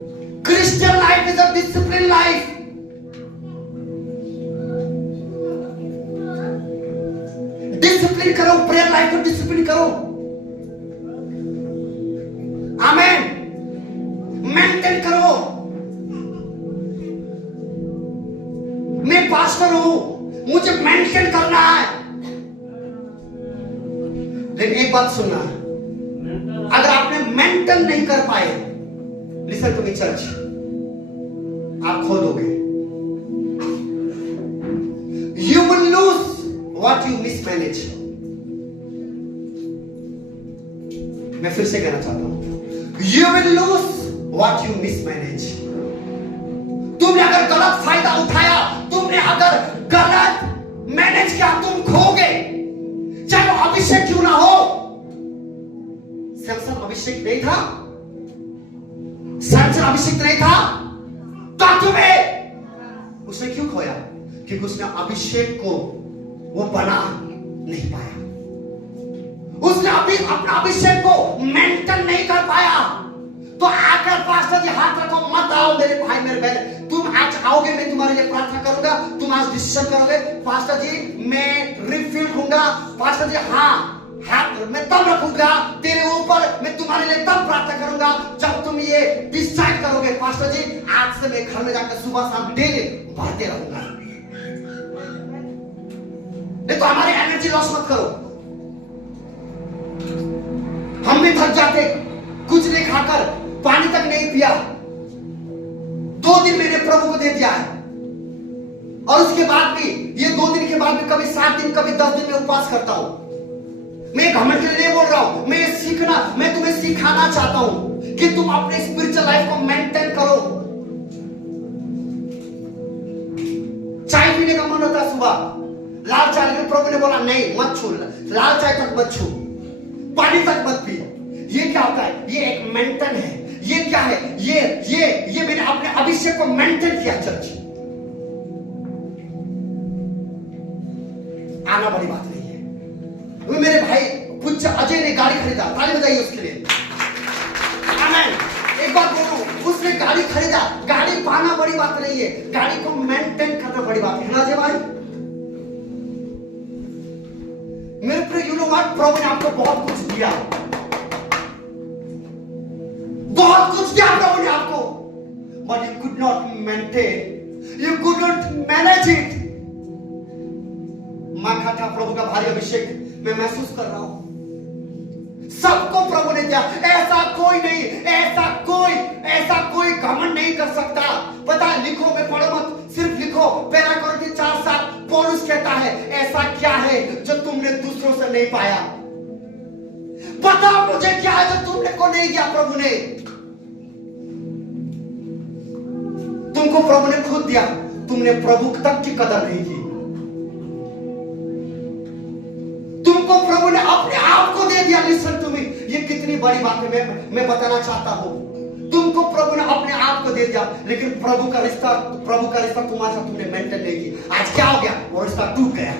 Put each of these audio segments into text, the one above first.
Christian life is a disciplined life. Discipline करो, prayer life को discipline करो। आमेन। Maintain करो। मैं पास्टर हूं, मुझे मेंटेन करना है। लेकिन एक बात सुनना, अगर आपने मेंटेन नहीं कर पाए, लिसन टू मी चर्च, आप खो दोगे। You will lose what you mismanage. मैं फिर से कहना चाहता हूं, you will lose what you mismanage. तुमने अगर गलत फायदा उठाया, तुमने अगर गलत मैनेज किया, तुम खोगे। चाहे वो अभिषेक क्यों ना हो। सैमसन अभिषेक नहीं था, सैमसन अभिषेक नहीं था, तो तुम्हें उसने क्यों खोया? क्योंकि उसने अभिषेक को वो बना नहीं पाया। उसने अपना अभिषेक को मेंटेन नहीं कर पाया। तो आकर पास्टर जी हाथ रखो, मत आओ मेरे भाई मेरे बहन, तुम आज आओगे, मैं तुम्हारे लिए प्रार्थना करूंगा, तुम आज डिसीजन करोगे, पास्टर जी मैं रिफिल दूंगा, पास्टर जी हाँ हाथ मैं तब रखूंगा तेरे ऊपर, मैं तुम्हारे लिए तब प्रार्थना करूंगा जब तुम ये डिसाइड करोगे, पास्टर जी आज से मैं घर में जाकर सुबह शाम डेली बढ़ते रहूंगा। नहीं तो हमारी एनर्जी लॉस मत करो। हम भी थक जाते, कुछ नहीं खाकर, पानी तक नहीं पिया, 2 दिन मैंने प्रभु को दे दिया है, और उसके बाद भी ये 2 दिन के बाद भी कभी 7 दिन कभी 10 दिन में उपवास करता हूं। मैं घमंड के लिए नहीं बोल रहा हूं, मैं तुम्हें सिखाना चाहता हूं कि तुम अपने स्पिरिचुअल लाइफ को मेंटेन करो। चाय पीने का मन होता है सुबह, लाल चाय, लेकिन प्रभु ने बोला नहीं मत छू, लाल चाय तक मत छू, पानी तक मत पी। ये क्या होता है? ये एक मेंटेन है। ये क्या है? ये मैंने अपने अभिषेक को मेंटेन किया। चर्च आना बड़ी बात नहीं है। वो मेरे भाई पूज्य अजय ने गाड़ी खरीदा, ताली बजाइए उसके लिए। आमेन। एक बात बोलूं, उसने गाड़ी खरीदा, गाड़ी पाना बड़ी बात नहीं है, गाड़ी को मेंटेन करना बड़ी बात है ना अजय भाई। मेरे प्रिय यू नो व्हाट, प्रभु ने आपको बहुत कुछ दिया, बहुत कुछ दिया प्रभु ने आपको, but you could not maintain, you could not manage it। माखा प्रभु का भारी अभिषेक मैं महसूस कर रहा हूं। सबको प्रभु ने दिया, ऐसा कोई नहीं, ऐसा कोई घमंड नहीं कर सकता। पता है, लिखो में पढ़ो मत, सिर्फ लिखो। पहला कोरिन्थियों 4:7 पौलुस कहता है ऐसा क्या है जो तुमने दूसरों से नहीं पाया। बताओ मुझे क्या है जो तुमने को नहीं दिया प्रभु ने। तुमको प्रभु ने खुद दिया, तुमने प्रभु तक की कदर नहीं की। तुमको प्रभु ने अपने आप को दे दिया। लिसन टू मी, ये कितनी बड़ी बात है, मैं बताना चाहता हूं। तुमको प्रभु ने अपने आप को दे दिया, लेकिन प्रभु का रिश्ता तुम्हारे साथ तुमने मेंटेन नहीं की। आज क्या हो गया? वो रिश्ता टूट गया।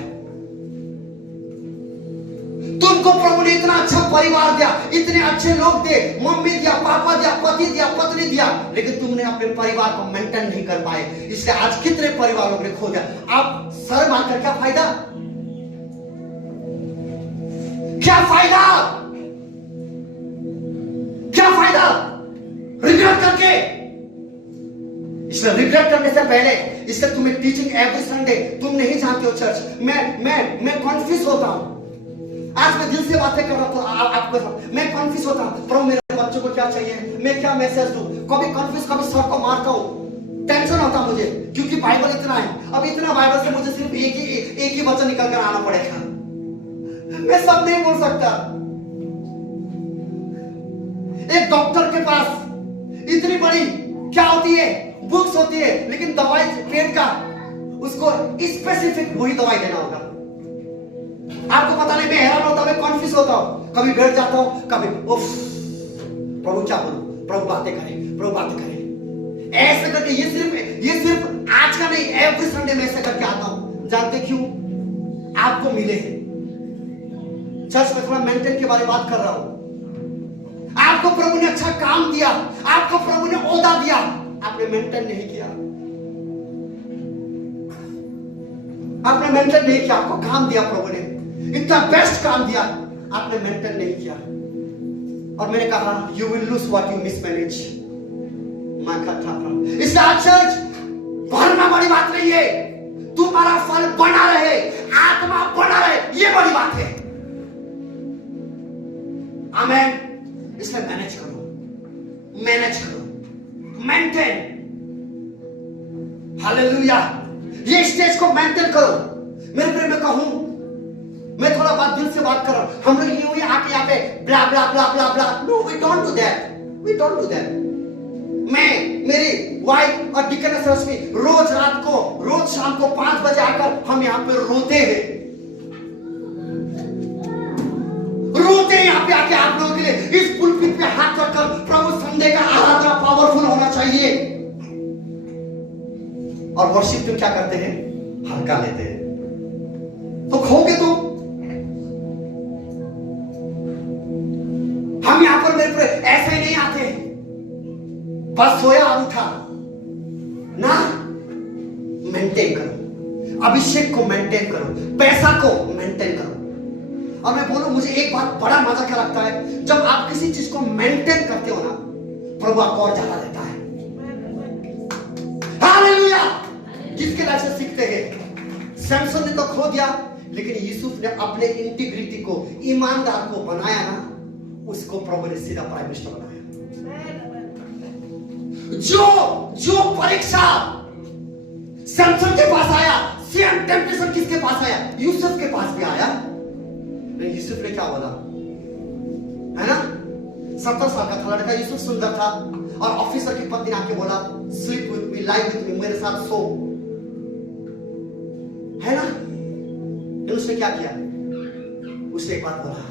तुमको प्रभु ने इतना अच्छा परिवार दिया, इतने अच्छे लोग दे, मम्मी दिया, पापा दिया, पति दिया, पत्नी दिया, लेकिन तुमने अपने परिवार को मेंटेन नहीं कर पाए। इसलिए आज कितने परिवारों ने खो दिया। अब सर मारकर क्या फायदा? क्या फायदा? क्या फायदा रिग्रेट करके? इसलिए रिग्रेट करने से पहले, इसलिए तुम्हें टीचिंग एवरी संडे, तुम नहीं जानते हो चर्च, मैं कॉन्फ्यूज होता हूं। आज मैं दिल से बातें कर रहा हूं आपको, मैं कॉन्फ्यूज होता हूं, प्रभु मेरे बच्चों को क्या चाहिए, मैं क्या मैसेज दूं। कभी कॉन्फ्यूज, कभी सर को मारता हूं, टेंशन होता मुझे, क्योंकि बाइबल इतना है। अब इतना बाइबल से मुझे सिर्फ एक ही वचन निकल कर आना पड़ेगा, मैं सब नहीं बोल सकता। एक डॉक्टर के पास इतनी बड़ी क्या होती है, बुक्स होती है, लेकिन दवाई पेट का उसको स्पेसिफिक वही दवाई देना होगा। आपको पता नहीं, मैं हैरान होता हूं, मैं कॉन्फ्यूज होता हूं, कभी बैठ जाता हूं, कभी उफ प्रभु क्या बोलूं, प्रभु बातें करें, ऐसे करके। ये सिर्फ आज का नहीं, एवरी संडे में ऐसे करके आता हूं। जानते क्यों? आपको मिले हैं। चर्च में थोड़ा मेंटेन के बारे में बात कर रहा हूं। आप आपको प्रभु ने अच्छा काम दिया, आपको प्रभु ने ओहदा दिया, आपने मेंटेन नहीं किया, आपने मेंटेन नहीं किया। आपको काम दिया प्रभु ने, इतना बेस्ट काम दिया, आपने मेंटेन नहीं किया। और मैंने कहा you will lose what you mismanage. इसलिए आज चर्च भरना बड़ी बात नहीं है, तुम्हारा फल बना रहे, आत्मा बना रहे, ये बड़ी बात है। आमेन। इसलिए मैनेज करो, मैनेज करो, मेंटेन। हालेलुया। ये स्टेज को मेंटेन करो। मेरे प्रेम में कहूं, मैं थोड़ा बात दिल से बात कर रहा हूं। हम लोग यूं ही आके यहाँ पे blah blah blah blah blah, no we don't do that, we don't do that. मैं, मेरी वाइफ और डिकनेस रश्मि रोज रात को, रोज शाम को 5 बजे आकर हम यहाँ पे रोते हैं, रोते हैं यहाँ पे आके आप लोगों के लिए। इस पुलपिट पे हाथ रखकर प्रभु संडे का आराधना पावरफुल होना चाहिए। और वर्शिप तो क्या करते हैं, हल्का लेते हैं, तो खोगे तो। हम यहां पर मेरे ऐसे नहीं आते बस सोया और उठा ना। मेंटेन करो, अभिषेक को मेंटेन करो, पैसा को मेंटेन करो। और मैं बोलूं, मुझे एक बात बड़ा मजा क्या लगता है, जब आप किसी चीज को मेंटेन करते हो ना, प्रभु आपको और ज्यादा देता है। हालेलुया। जिसके लाइफ से सीखते हैं, सैमसन ने तो खो दिया, लेकिन यूसुफ ने अपने इंटीग्रिटी को, ईमानदार को बनाया ना, उसको प्रभु ने सीधा प्राइम मिनिस्टर बनाया। जो परीक्षा सैमसन के पास आया, सेम टेम्पटेशन किसके पास आया, यूसुफ के पास भी आया। यूसुफ ने क्या बोला, है ना, 70 साल का था लड़का, यूसुफ सुंदर था, और ऑफिसर की पत्नी आके बोला sleep with me, lie with me, मेरे साथ सो, है ना। उसने क्या किया, उसने एक बात बोला,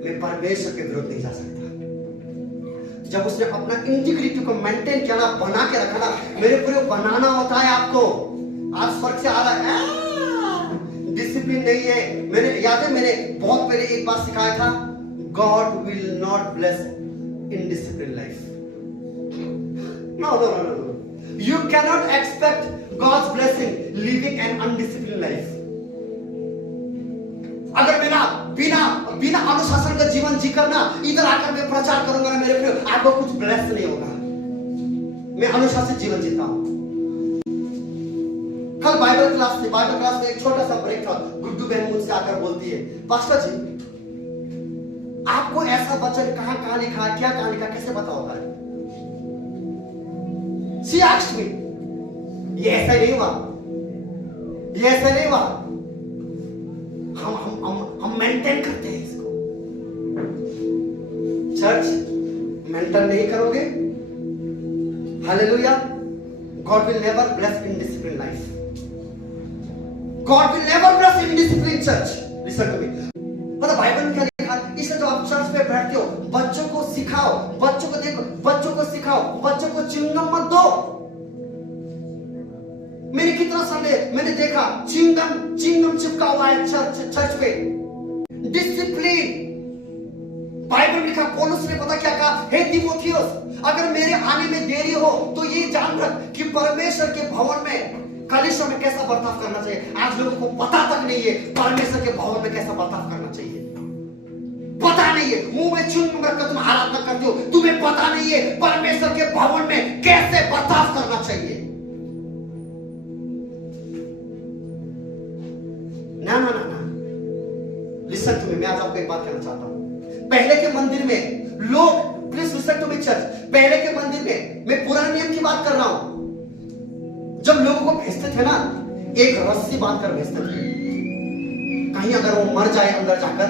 मैं परमेश्वर के विरुद्ध नहीं जा सकता। जब उसने अपना इंटीग्रिटी को मेंटेन किया ना, बना के रखा ना, मेरे पूरे बनाना होता है आपको। आज फर्क से आ रहा है, डिसिप्लिन नहीं है। मैंने याद है, मैंने बहुत पहले एक बात सिखाया था, God will not bless indiscipline life. No no no no, you cannot expect God's blessing living an undiscipline life. अगर मेरा बिना अनुशासन का जीवन जीकर ना इधर आकर मैं प्रचार करूंगा ना, मेरे प्रिय, आपको कुछ ब्लेस नहीं होगा। मैं अनुशासित जीवन जीता हूं। कल बाइबल क्लास में एक छोटा सा ब्रेक था। गुड्डू बहन मुझसे आकर बोलती है, पास्टर जी आपको ऐसा वचन कहां लिखा है, क्या कहां लिखा, कैसे पता होता है? She asked me, ये ऐसा नहीं हुआ, ये ऐसा नहीं हुआ। हम मेंटेन करते हैं इसको। चर्च मेंटेन नहीं करोगे, hallelujah, God will never bless indiscipline life. God will never bless indisciplined church. Listen to me. मतलब बाइबल में क्या लिखा है? इसलिए तो आप चर्च पे बैठते हो, बच्चों को सिखाओ, बच्चों को देखो, बच्चों को सिखाओ, बच्चों को च्युइंगम मत दो। मैंने कितना संडे मैंने देखा च्युइंगम चिपका हुआ है चर्च पे। डिसिप्लिन। बाइबल में लिखा, पौलुस ने पता क्या कहा, हे तीमुथियुस, अगर मेरे आने में देरी हो तो ये जान रख कि परमेश्वर के भवन में, कलीसिया में कैसा बर्ताव करना चाहिए। आज लोगों को पता तक नहीं है परमेश्वर के भवन में कैसा बर्ताव करना चाहिए। पता नहीं है, मुंह में च्युइंगम रखकर तुम आराधना करते हो, तुम्हें पता नहीं है परमेश्वर के भवन में कैसे बर्ताव करना चाहिए। ना ना ना ना, लिसन टू मी, मैं आज आपको एक बात कहना चाहता हूं। पहले के मंदिर में लोग, please listen to me church, पहले के मंदिर में, मैं पुराने नियम की बात कर रहा हूं, जब लोगों को भेजते थे ना, एक रस्सी बांधकर भेजते थे, कहीं अगर वो मर जाए अंदर जाकर,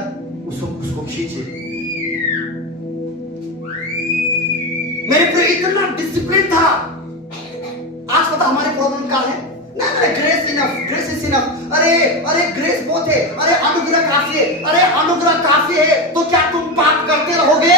उसको खींचे। मेरे पे इतना डिसिप्लिन था। आज पता हमारी प्रॉब्लम क्या है, ना grace enough, grace is enough, अरे ग्रेस बहुत है, अरे अनुग्रह काफी है, अरे अनुग्रह काफी है, तो क्या तुम पाप करते रहोगे?